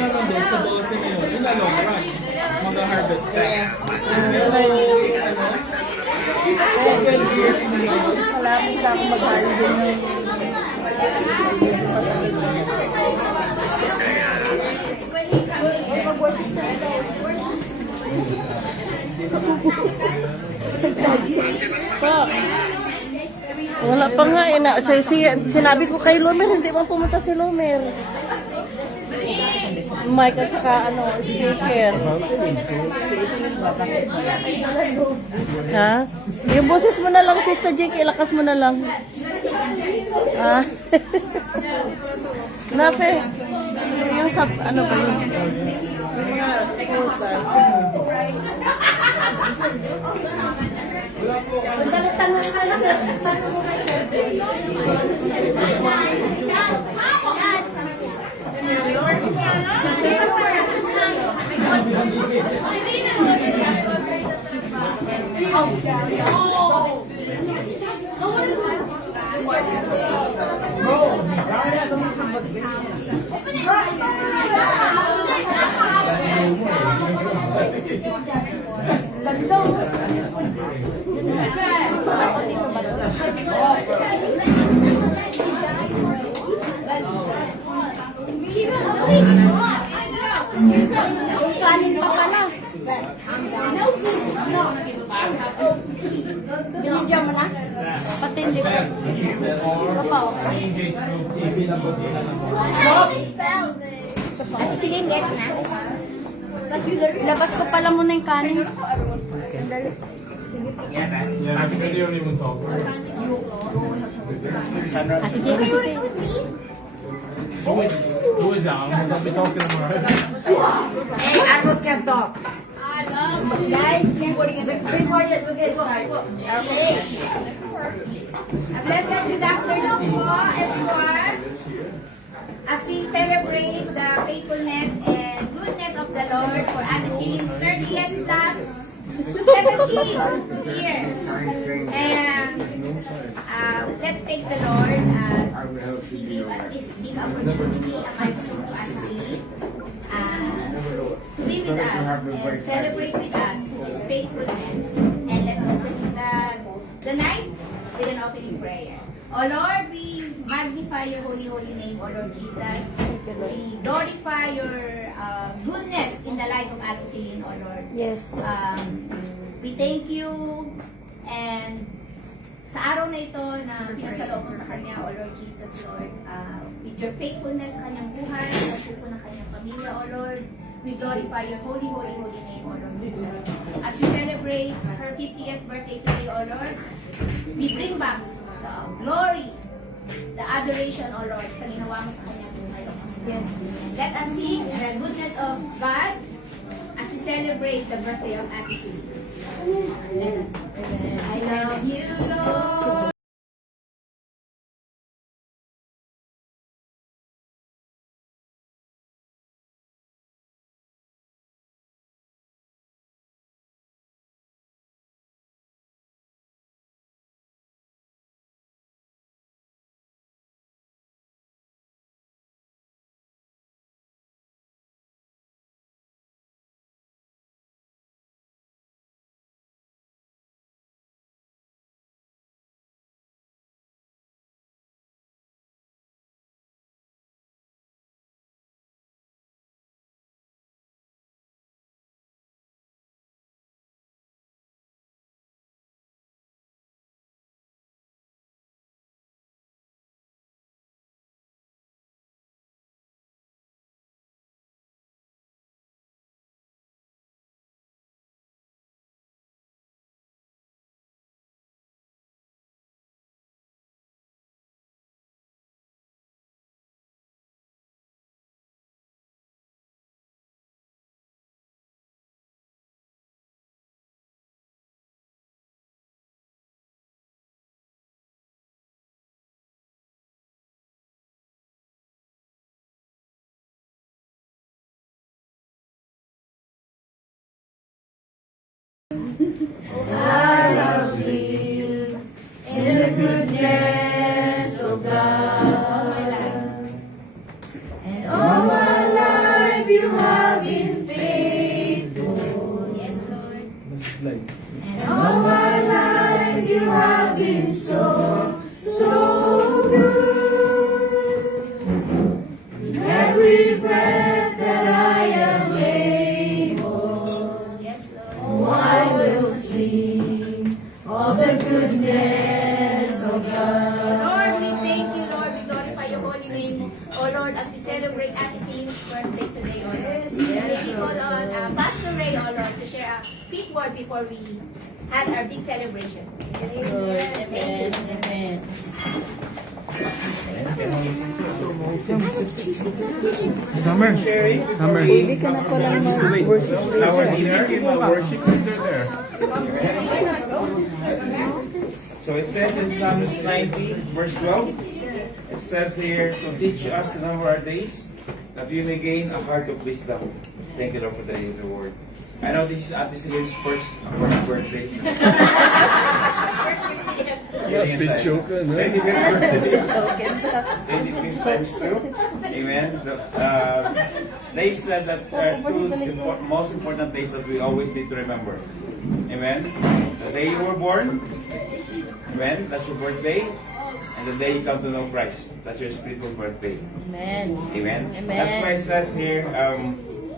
ano din, sa 12 na yun, yung long run, mag-harvest ka. So, 12 years mo na yun. Malapit na ako mag-harvest ng pa. Wala pa nga eh. Sinabi ko kay Lomer, hindi man pumunta si Lomer. Mic at saka speaker. Ha? Yung boses mo na lang, Sister Jake, ilakas mo na lang. Ha? Nape? Yung sa, ano ba yun? Tanong ka lang, tanong mo kay Sir. Kanin pa pala. Binigyan mo na? Pati hindi ko. Ate, sige, get na. Labas ko pala muna yung kanin. Sandali. Yeah, pwede yun yung talk. Ate, Jerry. Who is that? I'll be talking about it. Hey, animals can't talk. Guys, yan po rin. Be quiet, we'll get started. Okay. A blessed good afternoon po, everyone. As we celebrate the faithfulness and goodness of the Lord for Ate Celine's 30th plus 17 years. And let's thank the Lord. He gave us this big opportunity, a milestone to Ate Celine. To be with us and celebrate with us His faithfulness. And let's open the night with an opening prayer. O Lord, we magnify your holy name, O Lord Jesus. We glorify your goodness in the life of Ate Celine, O Lord. Yes. We thank you and sa araw na ito na pinagkaloob mo sa kanya, O Lord Jesus, Lord, with your faithfulness sa kanyang buhay, sa pupo ng kanyang pamilya, O Lord, we glorify your holy name, O Lord Jesus. As we celebrate her 50th birthday today, O Lord, we bring back the glory, the adoration, O Lord, sa ginawa mo sa kanyang buhay. Yes. Let us sing the goodness of God as we celebrate the birthday of Ate Celine. Let us sing. I love you, Lord. I love you in the goodness of God. And all my life you people before we had our big celebration. Amen. Amen. Summer. Summer. Hindi ka na pala mag-worship. Our dinner, worship leader there. So it says in Psalms 90, verse 12, it says here, to teach us to number our days, that we may gain a heart of wisdom. Thank you, Lord, for the reading of the word. I know this is Ate Celine's first birthday. Yes, been choking, huh? 25th times two. Amen. They said that there are two most important days that we always need to remember. Amen. The day you were born. Amen. That's your birthday. And the day you come to know Christ. That's your spiritual birthday. Amen. Amen. Amen. That's why it says here,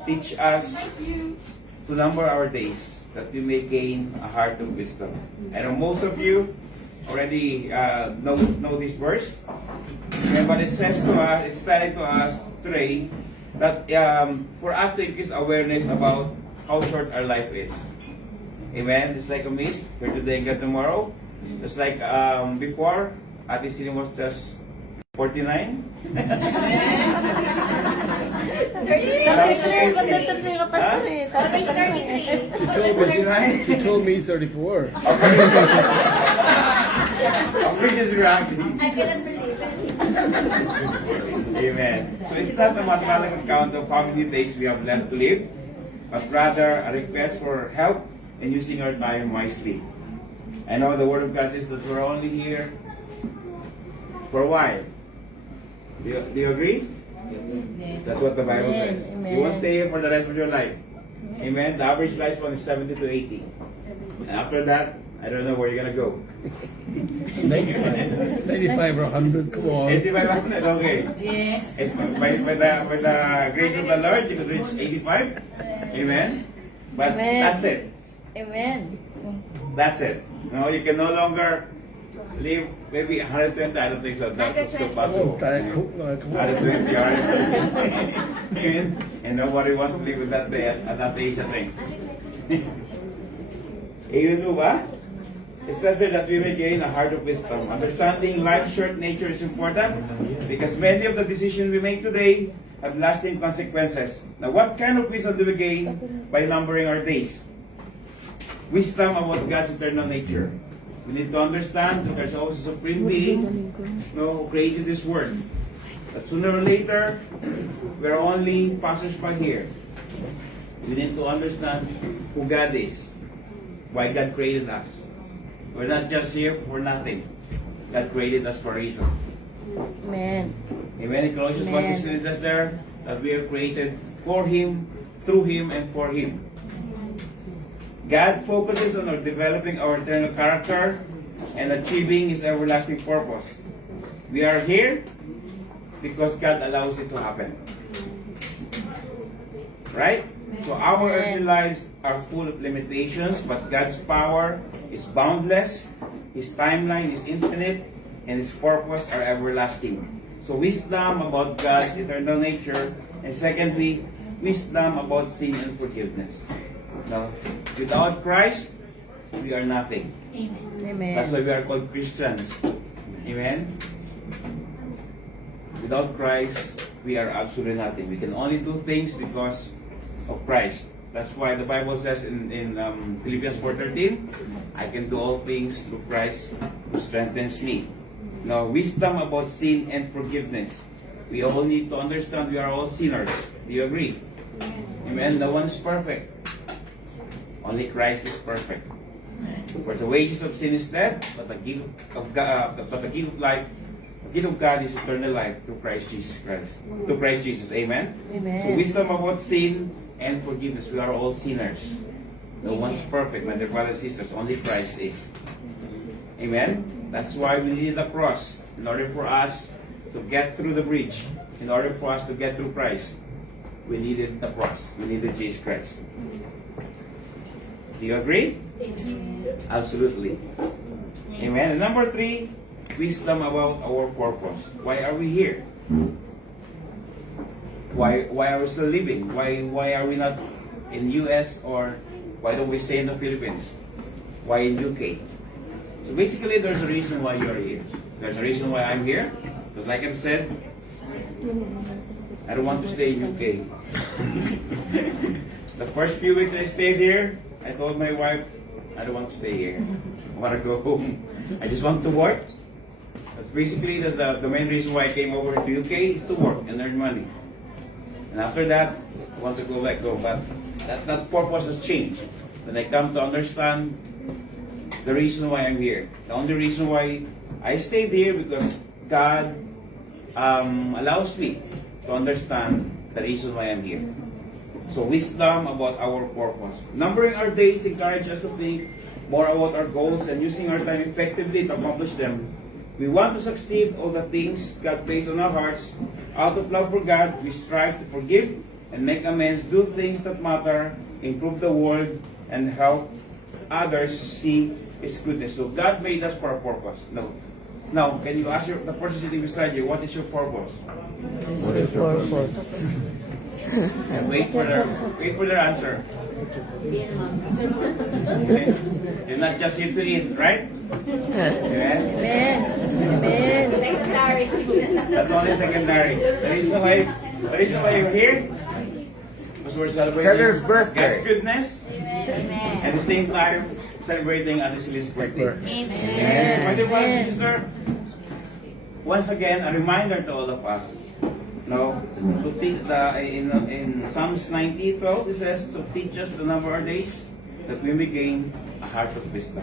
teach us to number our days, that we may gain a heart of wisdom. I know most of you already know this verse. Okay, but it says to us, it's telling to us today that for us to increase awareness about how short our life is. Amen. It's like a mist, here today and gone tomorrow. Just like before, Ate Celine was just 49. Always 33. She told me 34. Outrageous reaction. I cannot believe it. Amen. So it's not a mathematical count of how many days we have left to live, but rather a request for help in using our time wisely. I know the Word of God says that we're only here for a while. Do you agree? That's what the Bible says. Amen. You won't stay here for the rest of your life. Amen. The average lifespan is 70 to 80. And after that, I don't know where you're going to go. 95. 95 or 100, come on. 85, okay. Yes. By the grace of the Lord, you could reach 85. Amen. But Amen. that's it. Amen. That's it. No, you can no longer live maybe 120. I don't think so. That's still possible. Come on. 120, 120. Amen. And nobody wants to live with that day at that age, I think. Amen, ba? It says there that we may gain a heart of wisdom. Understanding life's short nature is important because many of the decisions we make today have lasting consequences. Now, what kind of wisdom do we gain by numbering our days? Wisdom about God's eternal nature. We need to understand that there's always a supreme being who created this world. But sooner or later, we're only passers-by here. We need to understand who God is, why God created us. We're not just here for nothing. God created us for a reason. Amen. Amen. In Colossians Amen. 1:16 it says there that we are created for Him, through Him, and for Him. God focuses on developing our eternal character and achieving His everlasting purpose. We are here because God allows it to happen. Right? So our earthly lives are full of limitations, but God's power is boundless, His timeline is infinite, and His purpose are everlasting. So wisdom about God's eternal nature, and secondly, wisdom about sin and forgiveness. Now, without Christ, we are nothing. Amen. That's Amen. why we are called Christians. Amen? Without Christ, we are absolutely nothing. We can only do things because of Christ. That's why the Bible says in Philippians 4:13, I can do all things through Christ who strengthens me. Now, wisdom about sin and forgiveness. We all need to understand we are all sinners. Do you agree? Amen. No one is perfect. Only Christ is perfect. For the wages of sin is death, but the gift of God, the gift of life, the gift of God is eternal life through Christ Jesus. To Christ Jesus. Amen. Amen. So wisdom about sin and forgiveness. We are all sinners. No one's perfect, my dear brothers and sisters. Only Christ is. Amen. That's why we needed the cross in order for us to get through the bridge. In order for us to get through Christ, we needed the cross. We needed Jesus Christ. Do you agree? Absolutely. Amen. And number 3, wisdom about our purpose. Why are we here? Why are we still living? Why are we not in US or Why don't we stay in the Philippines? Why in UK? So basically, there's a reason why you're here. There's a reason why I'm here. Because like I've said, I don't want to stay in UK. The first few weeks I stayed here, I told my wife, I don't want to stay here. I want to go home. I just want to work. But basically, that's the main reason why I came over to UK is to work and earn money. And after that, I want to go back home. But that purpose has changed. When I come to understand the reason why I'm here. The only reason why I stayed here because God allows me to understand the reason why I'm here. So wisdom about our purpose. Numbering our days encourages us to think more about our goals and using our time effectively to accomplish them. We want to succeed all the things God placed on our hearts. Out of love for God, we strive to forgive and make amends, do things that matter, improve the world, and help others see His goodness. So God made us for a purpose. No. Now, can you ask the person sitting beside you, what is your purpose? What is purpose? And wait for their answer. Okay? You're not just here to eat, right? Amen? Amen. Amen. Secondary. That's only secondary. The reason why you're here because we're celebrating God's goodness Amen. and at the same time celebrating Anisi's birthday. Amen. So, my dear brothers and sisters, once again, a reminder to all of us. No, to teach in Psalms 90:12 it says to teach us the number of our days that we may gain a heart of wisdom.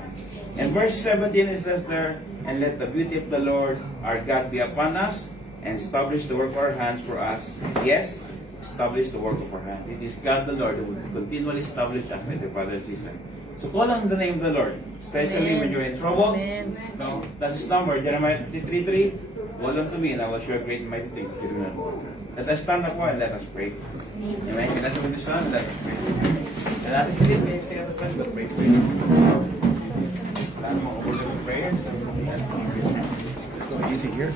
And verse 17 it says there, and let the beauty of the Lord our God be upon us, and establish the work of our hands for us. Yes, establish the work of our hands. It is God the Lord who will continually establish us, my dear brother and sister. So call on the name of the Lord, especially when you're in trouble. Amen. No, that's his number, Jeremiah 53:3. Call unto me and I will show you great and mighty things. Let us stand up and let us pray. Amen. Can I say with the Son? Let us pray. And that is it. May I stay at the front, but pray for you. Wala namang overload of prayers. Let's go easy here.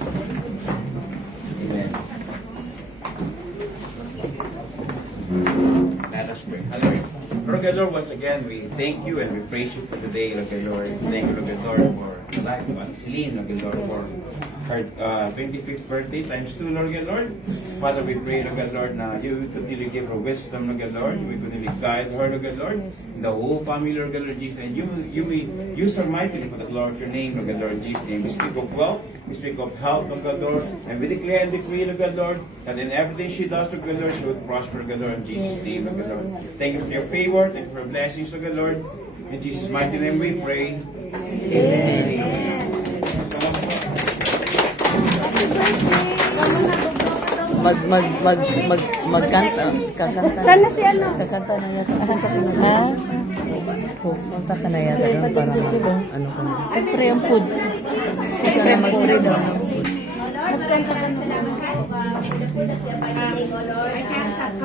Amen. Let us pray. Hallelujah. Lord God, Lord, once again, we thank you and we praise you for today, Lord God, Lord. Thank you, Lord God, Lord, for the life of Celine, Lord God, Lord, for her 25th birthday times 2, Lord God, Lord. Father, we pray, Lord God, Lord, na you continue to give her wisdom, Lord God, Lord. We continue to guide her, Lord God, Lord. The whole family, Lord God, Lord Jesus. And you will use her mightily for the glory of your name, Lord God, Lord Jesus' name. We speak of wealth, we speak of health, Lord God, Lord. And we declare and decree, Lord God, Lord, that in everything she does, Lord God, Lord, she would prosper, Lord God, Lord, in Jesus' name, Lord God, Lord. Thank you for your favor, thank you for your blessings, Lord God, Lord. In Jesus' mighty name we pray. Amen. Magkanta. Kakanta. Sana si ano? Kakanta na yata. Kakanta ka na. Ha? Punta ka na yata. Para ano ka na. Siyempre ang food. Huwag ka na mag-uri daw ng food. Lord, maraming salamat po for the food that we have today, O Lord.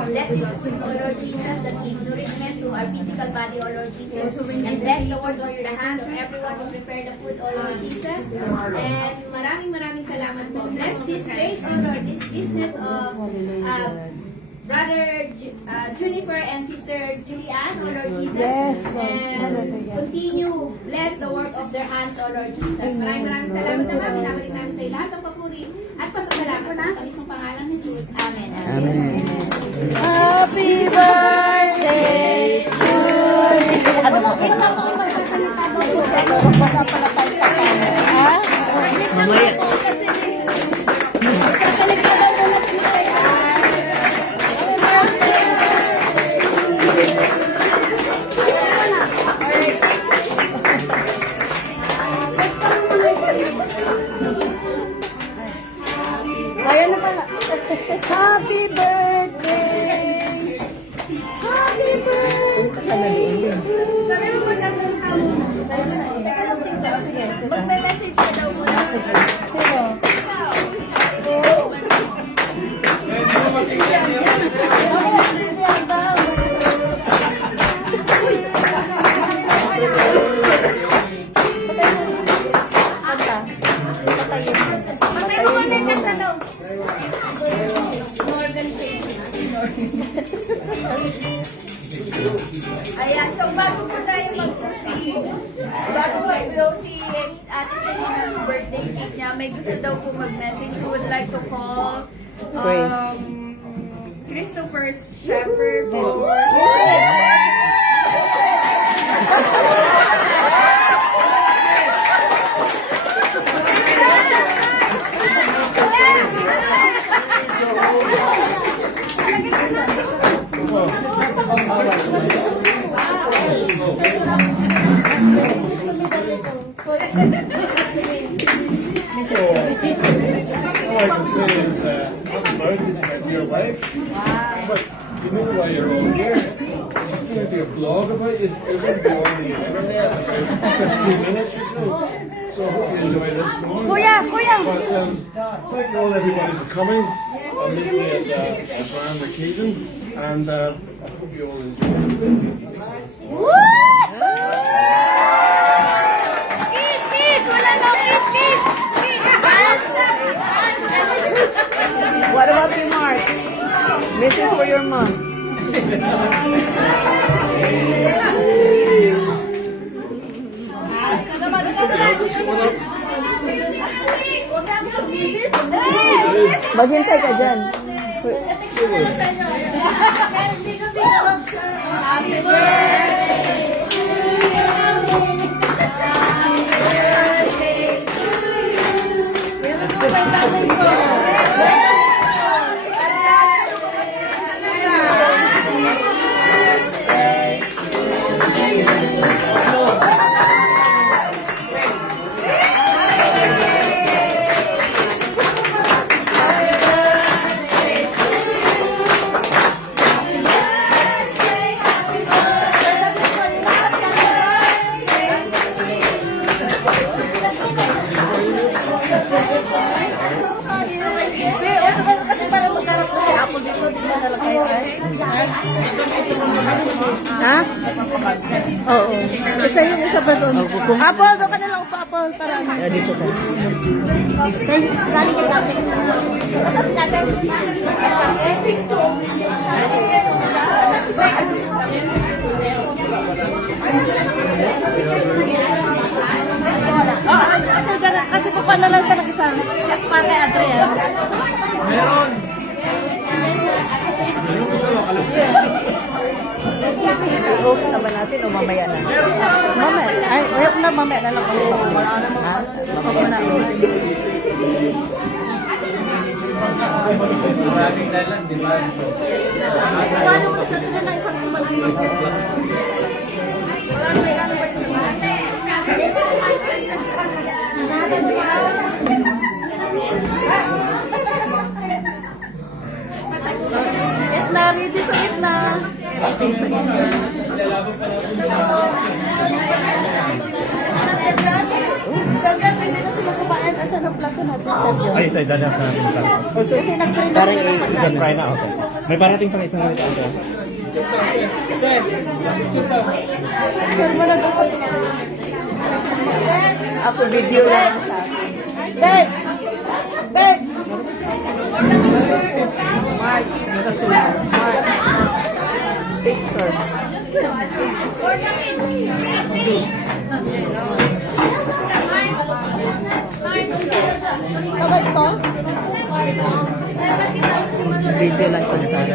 Bless this food, O Lord Jesus, that gives nourishment to our physical body, O Lord Jesus. And bless the word over the hand of everyone who prepared the food, O Lord Jesus. And maraming salamat po. Bless this place, O Lord, this business of Brother Juniper and Sister Julianne, O Lord Jesus. Yes, And continue bless the work of their hands, O Lord Jesus. Maraming salamat naman. Binabalik namin sa iyo lahat ng papuri at pasasalamat sa kami sa pangalan ni Jesus. Amen. Amen. Happy birthday to you. Ano mo? Ito mo magsasalita doon po sa iyo. Baka pala tayo sa kanya. Ha? Mamaya. Magsasalita daw muna po sa iyo. Kaya na pala. Happy birthday! Happy birthday! Sabi mo magsasalita muna. Sige. Magme-message ka daw muna. Sino? Patay mo muna yung nasa loob. More than Ayan, so bago po tayo mag-proceed, bago mag-blow si Ate Selena ng birthday cake niya, may gusto daw po mag-message. Who would like to call Christopher Shepherd for All I can say is happy birthday to my dear wife. But you know why you're all here. It's going to be a blog about it. It won't be on the internet about 15 minutes or so. So I hope you enjoy this moment. Kuya! But thank you all everybody for coming and making it a grand occasion. And I hope you all enjoy the food. Kiss! Kiss! Wala daw kiss! Kiss! What about you, Mark? This is for your mom. Maghintay ka dyan. Happy birthday to you. Happy birthday to Ha? Oo. Kasi yung isa pa doon. Apple, doon ka na lang pa, Apple. Para ano? Dito ka. Galing ka sa akin. Tapos natin. Kasi pa na lang siya nag-isang. Para kay Adrian. Meron! Meron ko sa alam. I-off na ba natin o mamaya na? Mamaya. Ay, wala na mamaya na lang. Ha? Mamaya na. Maraming dalan, di ba? Paano mo sa ito na isang mag-video? Wala na may ano ba yung Itna, ready sa itna. Sergio, pwede na sila kumain. Asan ang plato natin, Sergio? Ay, tayo dada sa ating karto. Kasi nag-pray na Parang sila. Try na, okay. May parating pang isang ganito ako. Sir, wala daw sa Ako video lang. Bex! Bex! Mark. Mark. Picture. Bakit to? Video lang kung saan.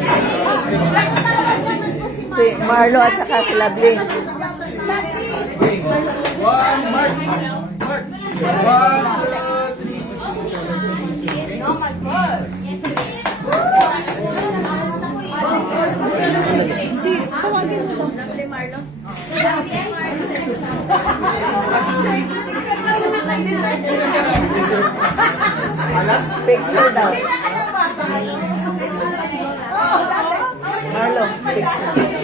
Si Marlo at saka si Lovely. Tawagin mo daw. Lovely Marlo. Picture daw. Marlo, picture.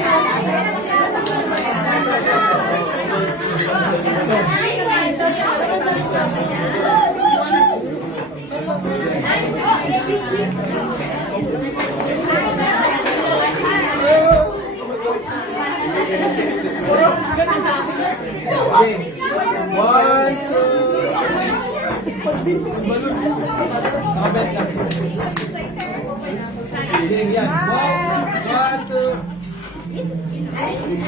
Can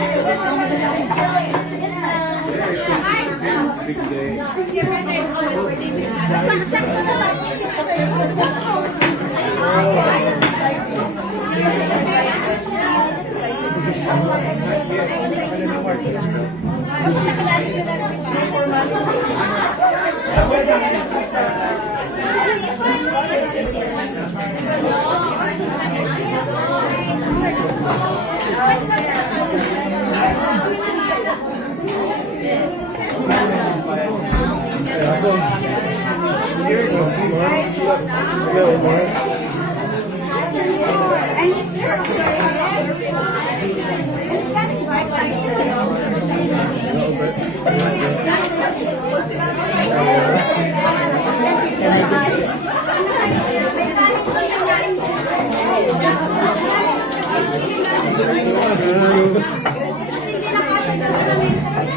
I just...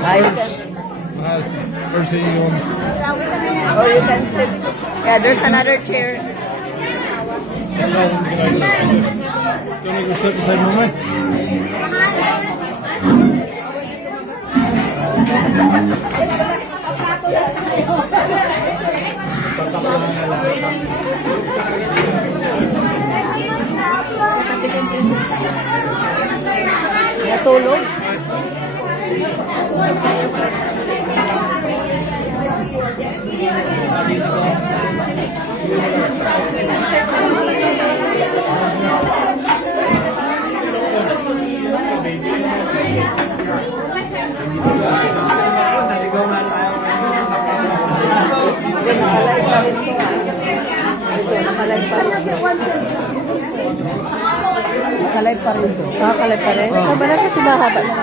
Ayos. Or sa inyo. Or you can sit. Yeah, there's another chair. Can I go sit beside mama? Natulog. Nakalive pa rin to. Nakakalive pa rin? Ito ba na kasi mahaba na?